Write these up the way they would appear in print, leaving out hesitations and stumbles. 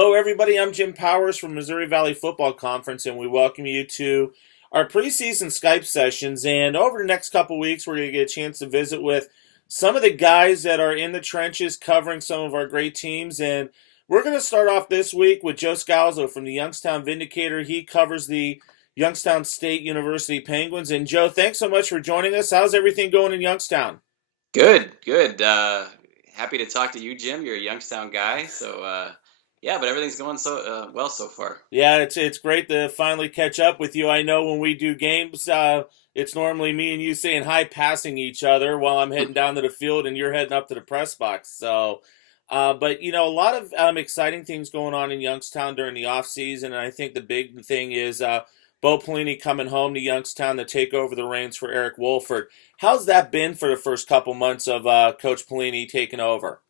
Hello, everybody. I'm Jim Powers from Missouri Valley Football Conference, and we welcome you to our preseason Skype sessions. And over the next couple weeks, we're going to get a chance to visit with some of the guys that are in the trenches covering some of our great teams. And we're going to start off this week with Joe Scalzo from the Youngstown Vindicator. He covers the Youngstown State University Penguins. And Joe, thanks so much for joining us. How's everything going in Youngstown? Good, good. Happy to talk to you, Jim. You're a Youngstown guy, so yeah. But everything's going so well so far. Yeah, it's great to finally catch up with you. I know when we do games, it's normally me and you saying hi, passing each other while I'm heading down to the field and you're heading up to the press box. So, but a lot of exciting things going on in Youngstown during the off season, and I think the big thing is Bo Pelini coming home to Youngstown to take over the reins for Eric Wolford. How's that been for the first couple months of Coach Pelini taking over?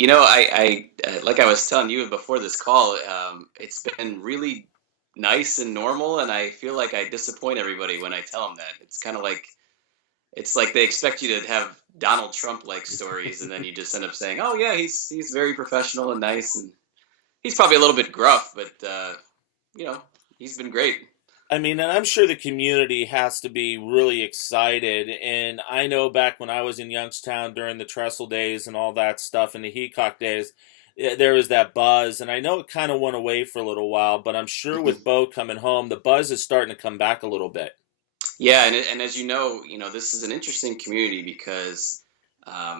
I like I was telling you before this call, it's been really nice and normal, and I feel like I disappoint everybody when I tell them that. It's kind of like it's like they expect you to have Donald Trump like stories, and then you just end up saying, "Oh yeah, he's very professional and nice, and he's probably a little bit gruff, but you know, he's been great." I mean, and I'm sure the community has to be really excited. And I know back when I was in Youngstown during the Trestle days and all that stuff and the Heacock days, there was that buzz. And I know it kind of went away for a little while, but I'm sure with Bo coming home, the buzz is starting to come back a little bit. Yeah, and as you know, this is an interesting community because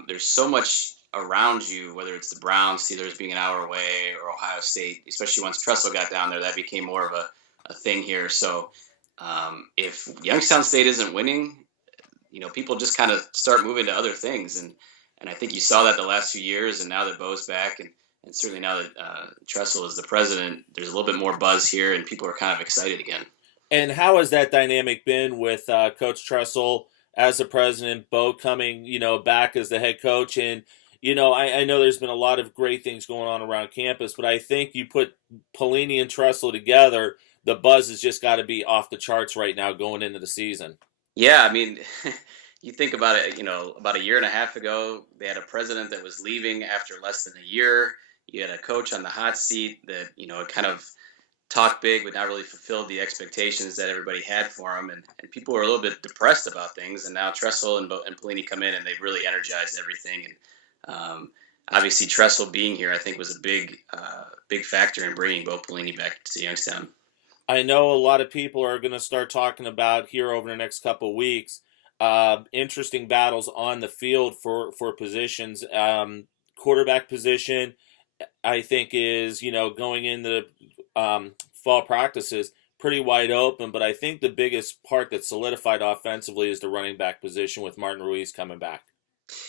there's so much around you, whether it's the Browns, Steelers being an hour away, or Ohio State, especially once Tressel got down there, that became more of a thing here. So if Youngstown State isn't winning, people just kind of start moving to other things, and I think you saw that the last few years, and now that Bo's back, and certainly now that Tressel is the president, there's a little bit more buzz here, and people are kind of excited again. And how has that dynamic been with Coach Tressel as the president, Bo coming, back as the head coach? And, I know there's been a lot of great things going on around campus, but I think you put Pelini and Tressel together, the buzz has just got to be off the charts right now going into the season. Yeah, I mean, you think about it, about a year and a half ago, they had a president that was leaving after less than a year. You had a coach on the hot seat that, kind of talked big but not really fulfilled the expectations that everybody had for him. And people were a little bit depressed about things. And now Tressel and Pelini come in and they've really energized everything. And obviously Tressel being here, I think, was a big factor in bringing Bo Pelini back to Youngstown. I know a lot of people are going to start talking about here over the next couple of weeks, interesting battles on the field for positions. Quarterback position, I think, is, going into fall practices pretty wide open. But I think the biggest part that solidified offensively is the running back position with Martin Ruiz coming back.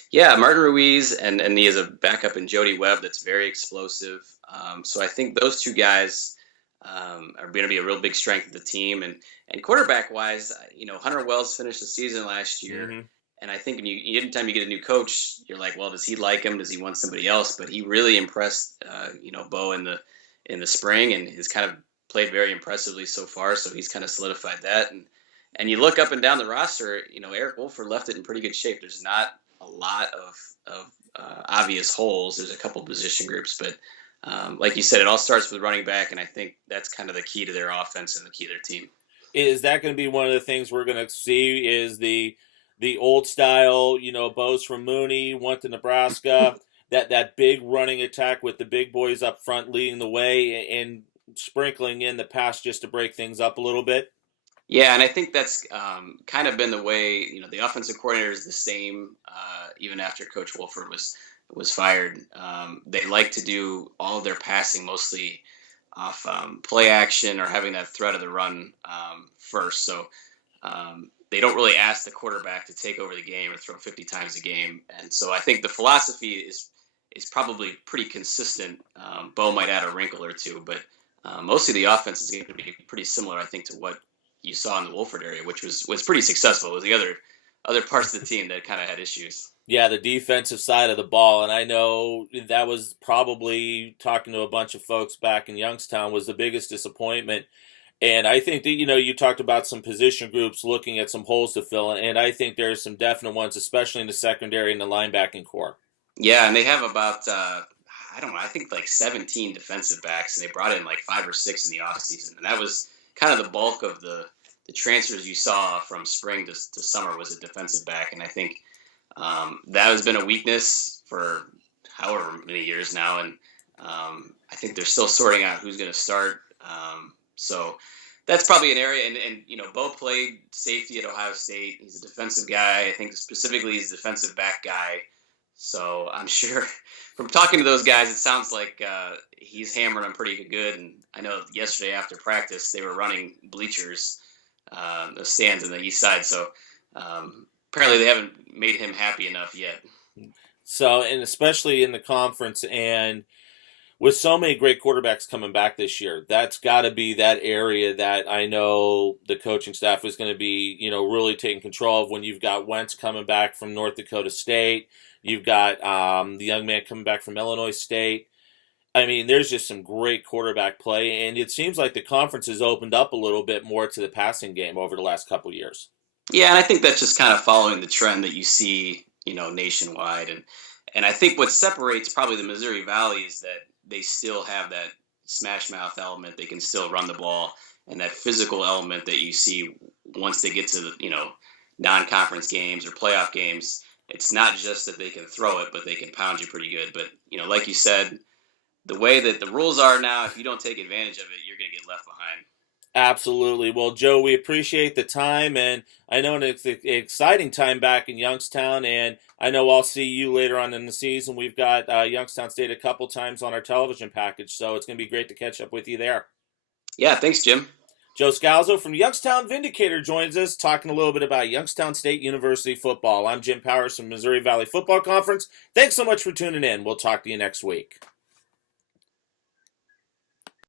Yeah, Martin Ruiz, and he has a backup in Jody Webb that's very explosive. So I think those two guys are going to be a real big strength of the team. And quarterback wise, Hunter Wells finished the season last year. Mm-hmm. And I think anytime you get a new coach, you're like, well, does he like him? Does he want somebody else? But he really impressed, Bo in the spring, and has kind of played very impressively so far. So he's kind of solidified that. And you look up and down the roster, Eric Wolford left it in pretty good shape. There's not a lot of obvious holes. There's a couple position groups, but like you said, it all starts with running back, and I think that's kind of the key to their offense and the key to their team. Is that going to be one of the things we're going to see? Is the old style, Bo's from Mooney, went to Nebraska, that big running attack with the big boys up front leading the way and sprinkling in the pass just to break things up a little bit? Yeah, and I think that's kind of been the way, the offensive coordinator is the same even after Coach Wolford was fired. They like to do all of their passing mostly off play action or having that threat of the run first. So they don't really ask the quarterback to take over the game or throw 50 times a game. And so I think the philosophy is probably pretty consistent. Bo might add a wrinkle or two, but mostly the offense is going to be pretty similar, I think, to what you saw in the Wolford area, which was pretty successful. It was the other parts of the team that kind of had issues. Yeah, the defensive side of the ball, and I know that was probably, talking to a bunch of folks back in Youngstown, was the biggest disappointment. And I think that, you talked about some position groups looking at some holes to fill, and I think there's some definite ones, especially in the secondary and the linebacking core. Yeah, and they have about I don't know, I think like 17 defensive backs, and they brought in like 5 or 6 in the offseason. And that was kind of the bulk of the transfers you saw from spring to summer was a defensive back. And I think that has been a weakness for however many years now. And I think they're still sorting out who's going to start. So that's probably an area. And Bo played safety at Ohio State. He's a defensive guy. I think specifically he's a defensive back guy. So I'm sure from talking to those guys, it sounds like he's hammering them pretty good. And I know yesterday after practice, they were running bleachers, the stands on the east side. So apparently they haven't made him happy enough yet. So, and especially in the conference, and with so many great quarterbacks coming back this year, that's got to be that area that I know the coaching staff is going to be, really taking control of when you've got Wentz coming back from North Dakota State. You've got the young man coming back from Illinois State. I mean, there's just some great quarterback play, and it seems like the conference has opened up a little bit more to the passing game over the last couple of years. Yeah, and I think that's just kind of following the trend that you see, nationwide. And I think what separates probably the Missouri Valley is that they still have that smash mouth element. They can still run the ball, and that physical element that you see once they get to the, non-conference games or playoff games. It's not just that they can throw it, but they can pound you pretty good. But, like you said, the way that the rules are now, if you don't take advantage of it, you're going to get left behind. Absolutely. Well, Joe, we appreciate the time, and I know it's an exciting time back in Youngstown, and I know I'll see you later on in the season. We've got Youngstown State a couple times on our television package, so it's going to be great to catch up with you there. Yeah, thanks, Jim. Joe Scalzo from Youngstown Vindicator joins us, talking a little bit about Youngstown State University football. I'm Jim Powers from Missouri Valley Football Conference. Thanks so much for tuning in. We'll talk to you next week.